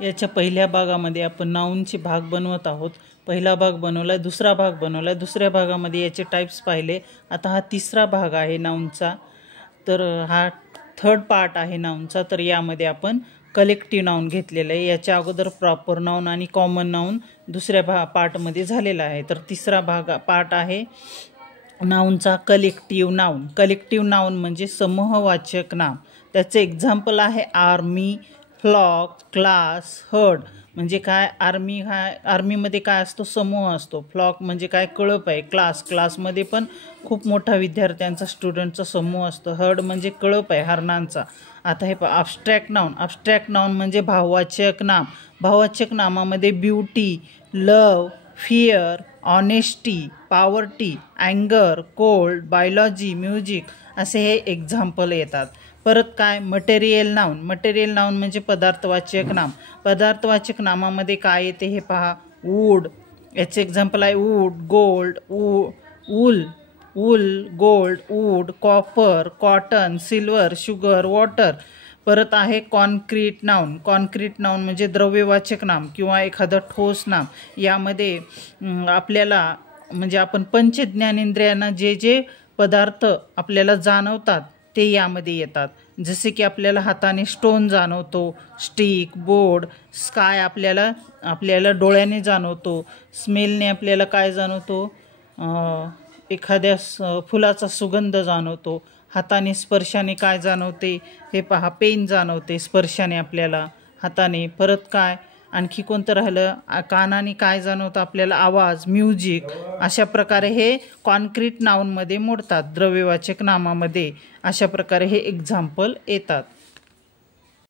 याच्या पहिल्या भागामध्ये आपण नाऊनचे भाग बनवत आहोत। पहिला भाग बनवलाय, दुसरा भाग बनवलाय, दुसऱ्या भागामध्ये याचे टाइप्स पाहिले। आता हा तिसरा भाग आहे नाऊनचा, तर हा थर्ड पार्ट आहे नाऊनचा। तर यामध्ये आपण कलेक्टिव्ह नाऊन घेतलेलं आहे। याच्या अगोदर प्रॉपर नाऊन आणि कॉमन नाऊन दुसऱ्या पार्टमध्ये झालेला आहे। तर तिसरा पार्ट आहे नाऊनचा कलेक्टिव्ह नाऊन। कलेक्टिव्ह नाऊन म्हणजे समूहवाचक नाम। त्याचे एक्झाम्पल आहे आर्मी, फ्लॉक, क्लास, हर्ड। म्हणजे काय, आर्मीमध्ये काय असतो, समूह असतो। फ्लॉक म्हणजे काय, कळप आहे। क्लासमध्ये पण खूप मोठा विद्यार्थ्यांचा, स्टुडंटचा समूह असतो। हर्ड म्हणजे कळप आहे, हरणांचा। आता हे अब्स्ट्रॅक्ट नाऊन म्हणजे भाववाचक नाम। भाववाचक नामामध्ये beauty, love, fear, honesty, poverty, अँगर, कोल्ड, बायोलॉजी, म्युझिक असे हे एक्झाम्पल येतात। परत काय, मटेरियल नाऊन म्हणजे पदार्थवाचक नाम। पदार्थवाचक नामामध्ये काय येते हे पहा, वूड, याचे एक्झाम्पल आहे wood, gold, wool, gold, wood, copper, cotton, silver, sugar, water. परत आहे कॉन्क्रीट नाऊन म्हणजे द्रव्यवाचक नाम किंवा एखादं ठोस नाम। यामध्ये आपल्याला म्हणजे आपण पंच ज्ञानेंद्रियांना जे जे पदार्थ आपल्याला जाणवतात ते यामध्ये येतात। जसे की आपल्याला हाताने स्टोन जाणवतो, स्टिक, बोर्ड, स्काय आपल्याला डोळ्याने जाणवतो, स्मेलने आपल्याला काय जाणवतो, एखाद्या फुलाचा सुगंध जाणवतो, हाताने स्पर्शाने काय जाणवते हे पहा, पेन जाणवते स्पर्शाने आपल्याला हाताने। परत काय, आणखी कोणतं राहिलं, कानाने काय जाणवतं आपल्याला, आवाज, म्युझिक। अशा प्रकारे हे कॉन्क्रीट नाऊनमध्ये मोडतात, द्रव्यवाचक नामामध्ये अशा प्रकारे हे एक्झाम्पल येतात।